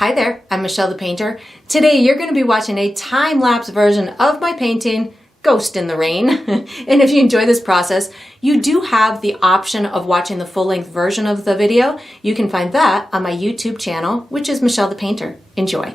Hi there, I'm Michelle the Painter. Today you're going to be watching a time-lapse version of my painting, Ghost in the Rain. And if you enjoy this process, you do have the option of watching the full-length version of the video. You can find that on my YouTube channel, which is Michelle the Painter. Enjoy.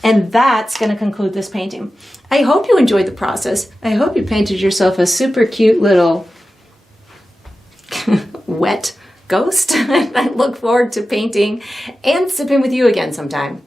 And that's going to conclude this painting. I hope you enjoyed the process. I hope you painted yourself a super cute little wet ghost. I look forward to painting and sipping with you again sometime.